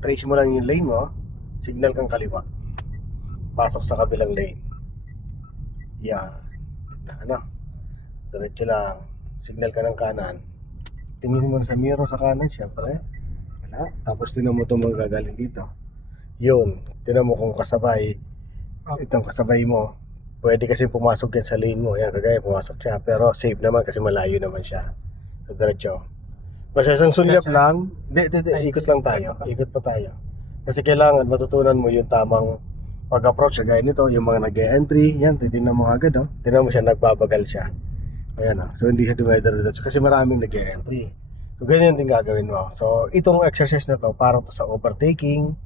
trace mo lang yung lane mo, signal kang kaliwa. Pasok sa kabilang lane. Yan. Na, ano? Diretso lang. Signal ka ng kanan. Tingin mo sa mirror sa kanan, syempre. Wala. Tapos tinan mo itong mga gagaling dito. Yun. Tinan mo kung kasabay. Ah. Itong kasabay mo. Pwede kasi pumasok yan sa lane mo. Yan, kagaya pumasok siya. Pero safe naman kasi malayo naman siya. So, diretso. Basta isang sulyap lang. Hindi, hindi, Ikot lang tayo. Ikot pa tayo. Kasi kailangan matutunan mo yung tamang pag-approach. Kagaya nito, yung mga nag-entry. Yan, titignan mo agad. Oh. Tingnan mo siya, nagbabagal siya. Ayan oh. So, hindi siya dumediretso. Kasi maraming nag-entry. So, ganyan din gagawin mo. So, itong exercise na to, para to sa overtaking,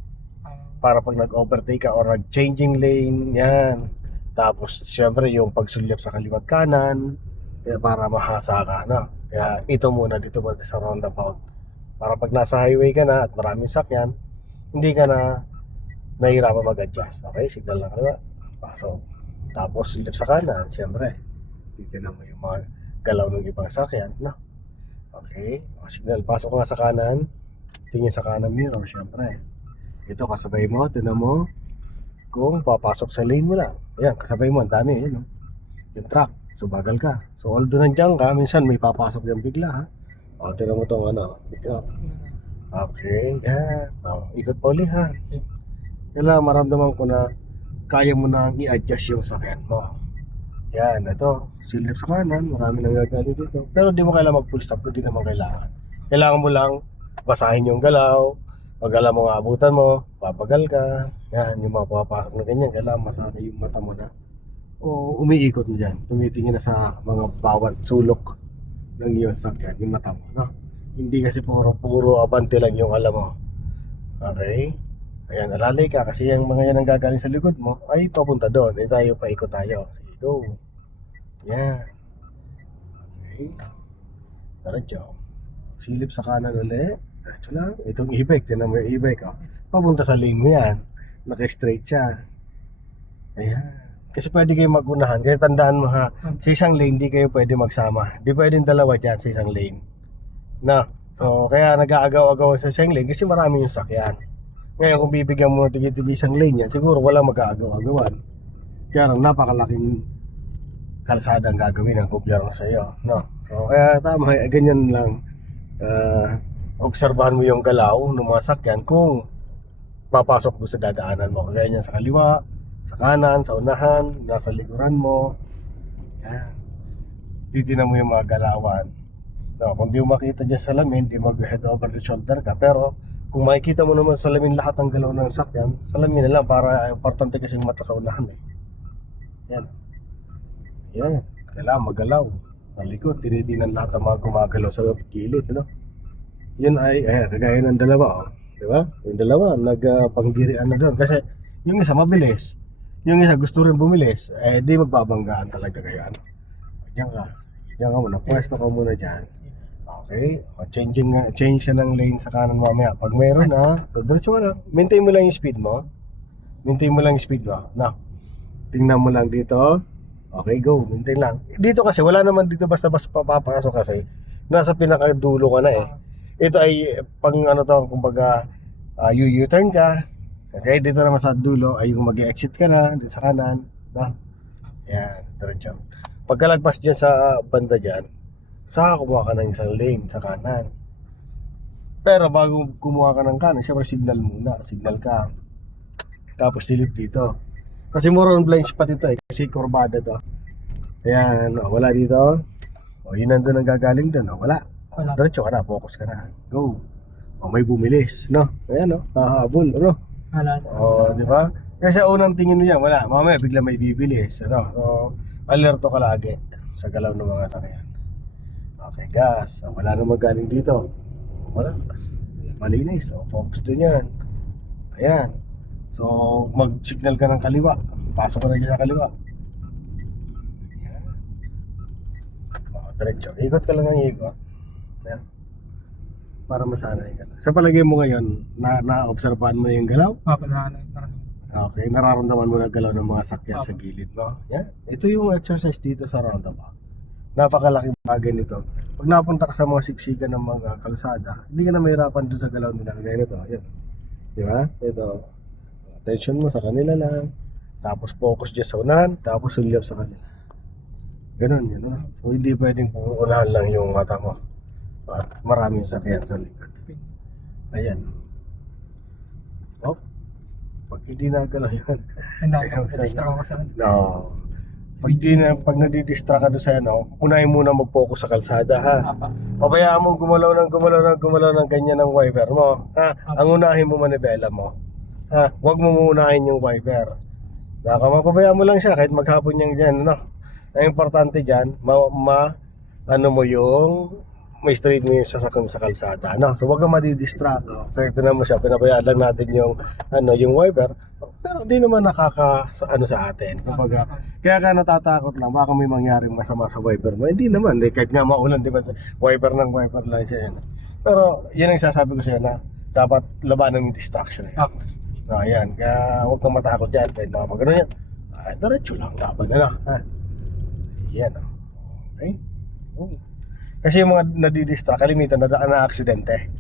para pag nag-overtake ka or nag-changing lane, yan. Tapos, syempre, yung pagsulyap sa kaliwat kanan, para mahasa ka, no? Kaya ito muna, dito muna sa roundabout. Para pag nasa highway ka na at maraming sakyan, hindi ka na nahihirapan mag-adjust. Okay, signal lang kaliwa. Pasok. Tapos, silip sa kanan, syempre. Titignan mo yung mga galaw ng ibang sakyan, no? Okay, o, signal. Pasok nga sa kanan, tingin sa kanan mirror, syempre. Ito, kasabay mo, tinan mo, kung papasok sa lane mo lang. Ayan, kasabay mo, ang dami, yun, no? Yung truck, so bagal ka. So, although nandiyan ka, minsan may papasok yan bigla, ha? O, tinan mo tong ano, pick up. Okay, yan. O, ikot pa uli, ha? Kailangan maramdaman ko na kaya mo na i-adjust yung sakyan mo. Yan, ito, silip sa kanan, marami nang gagaling dito. Pero di mo kailangan mag-full stop, hindi naman kailangan. Kailangan mo lang basahin yung galaw, pag alam mo nga abutan mo, papagal ka. Yan, yung mga pumapasok na ganyan, kailangan masabi yung mata mo na. O umiikot na dyan, tumitingin na sa mga bawat sulok ng iyong sakyan, yung mata mo, no? Hindi kasi puro, puro abante lang yung alam mo. Okay? Ayan, alalay ka kasi yung mga yan ang gagaling sa likod mo ay papunta doon. Eh tayo, paikot tayo. Sige, go. Yan. Okay. Diretso. Silip sa kanan uli. Diretso lang. Itong e-bike, tinan mo yung e-bike. Oh. Papunta sa lane mo yan. Naka-straight siya. Ayan. Kasi pwede kayo magunahan. Kaya tandaan mo ha, sa isang lane, di kayo pwede magsama. Di pwedeng dalawa dyan sa isang lane. Na. So, kaya nag-aagaw-agaw sa isang lane kasi marami yung sakyan. Ngayon, kung bibigyan mo tigi-tigi isang lane yan, siguro wala mag-aagaw-agawan. Kaya lang, napakalaking kalsada ang gagawin ng gobyerno sa iyo. No? So, kaya tama, eh, ganyan lang. Ah, obserbahan mo yung galaw ng mga sakyan kung papasok mo sa dadaanan mo. Kagaya niyan sa kaliwa, sa kanan, sa unahan, nasa likuran mo. Yan. Titinan mo yung mga galawan. No, kung di mo makita dyan sa salamin, di mag-head over the shoulder ka. Pero, kung makikita mo naman sa salamin lahat ng galaw ng sakyan, salamin na lang para importante kasi yung mata sa unahan eh. Yan. Yan. Kailangan magalaw. Sa likod, tinitinan lahat ng mga gumagalaw sa gilid, ano? Yun ay, eh, kagaya ng dalawa, oh. Di ba? Yung dalawa, nagpanggirian na doon. Kasi, yung isa mabilis. Yung isa gusto rin bumilis. Eh, di magbabanggaan talaga kayo, ano? Diyan ka. Diyan ka muna. Pwesto ka muna dyan. Okay. O, changing, change ka ng lane sa kanan mamaya. Pag meron na, so diretso ka lang. Maintain mo lang yung speed mo. Maintain mo lang yung speed mo. Na, tingnan mo lang dito. Okay, go. Maintain lang. Dito kasi, wala naman dito basta-basta papapasok kasi. Nasa pinakadulo ka na eh. Ito ay pang ano to, kumbaga uh, you U-turn ka. Okay, dito naman sa dulo ay yung mag-exit ka na dito sa kanan, no? Yan, diretso. Pagkalagpas diyan sa banda diyan, saka kumuha ka ng isang lane sa kanan. Pero bago kumuha ka ng kanan, syempre signal muna, signal ka. Tapos silip dito. Kasi more on blind spot ito eh, kasi kurbada to. Ayan, oh, wala dito. O, yun nandun ang gagaling oh, wala. Wala. Diretso ka na, focus ka na. Go. O may bumilis, no? Ayan, no? Hahabol, ano? Wala. O, di ba? Kasi unang tingin mo yan, wala. Mamaya bigla may bibilis, ano? So, alerto ka lagi sa galaw ng mga sakyan. Okay, gas. O, wala na magaling dito. Wala. Malinis. O, focus doon yan. Ayan. So, mag-signal ka ng kaliwa. Pasok ka na sa kaliwa. Ayan. O, diretso. Ikot ka lang ng ikot. Ayan. Para masanay ka. Sa palagay mo ngayon, na na-obserbahan mo na yung galaw? Na narating. Okay, nararamdaman mo na galaw ng mga sakyan sa Opo. gilid mo. Yeah. Ito yung exercise dito sa roundabout. Napakalaking bagay nito. Pag napunta ka sa mga siksikan ng mga kalsada, hindi ka na mahirapan doon sa galaw nila. Kagaya nito, yan. Di ba? Ito. Attention mo sa kanila lang. Tapos focus dyan sa unahan. Tapos sulyap sa kanila. Ganun yun. No? So hindi pwedeng puro unahan lang yung mata mo. At maraming sakyan sa likod. Ayan. Oh. Pag hindi nagalaw yan. Ano, Kaya masaya. distract ako sa No. Pag, di na, pag nadidistract ka doon sa ano, unahin muna mag-focus sa kalsada ha. Apa. Pabayaan mong gumalaw ng gumalaw ng gumalaw ng ganyan ng wiper mo. Ha? Ang unahin mo manibela mo. Ha? Huwag mo muunahin yung wiper. Baka mapabayaan mo lang siya kahit maghapon niyang dyan. Ano? Ang importante dyan, ma, ma ano mo yung may straight mo yung sasakyan mo sa kalsada. Ano? So huwag kang madidistract. No? Kaya ito naman siya, pinabayaan lang natin yung ano yung wiper. Pero di naman nakaka sa- ano sa atin. Kumbaga, kaya ka natatakot lang, baka may mangyaring masama sa wiper mo. Hindi naman, eh, kahit nga maulan, di ba, wiper ng wiper lang siya yan. Pero, yun ang sasabi ko sa'yo na dapat labanan yung distraction. Eh. Apa. No, yan, kaya huwag kang matakot yan. Kahit nakapag ano yan, ah, diretso lang, laban na na. Ha? Yan, oh. okay? Oh. Kasi yung mga nadidistract, kalimitan na na aksidente.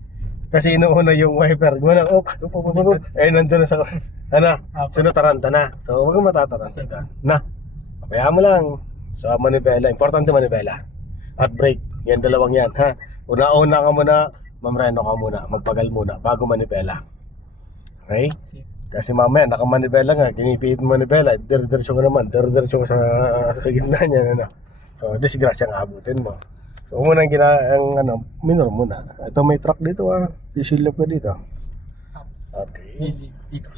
Kasi inuuna yung wiper, gumana, op, op, op, op, op, eh, nandun na sa, ano, Apa. Sunod taranta na. So, huwag kang matataranta doon. Na. Kaya mo lang sa manibela. Importante manibela. At brake. Yan dalawang yan. Ha? Una-una ka muna. Mamreno ka muna. Magpagal muna. Bago manibela. Okay? Kasi mamaya, nakamanibela nga. Ginipiit mo manibela. Dir-dirsyo ka naman. Dir-dirsyo ka sa, sa gitna niya. Ano? So, disgrasya ang abutin mo. So, muna ang, gina, ang ano, minor muna. Ito may truck dito ah. Isilip ko dito. Okay. Hindi, dito.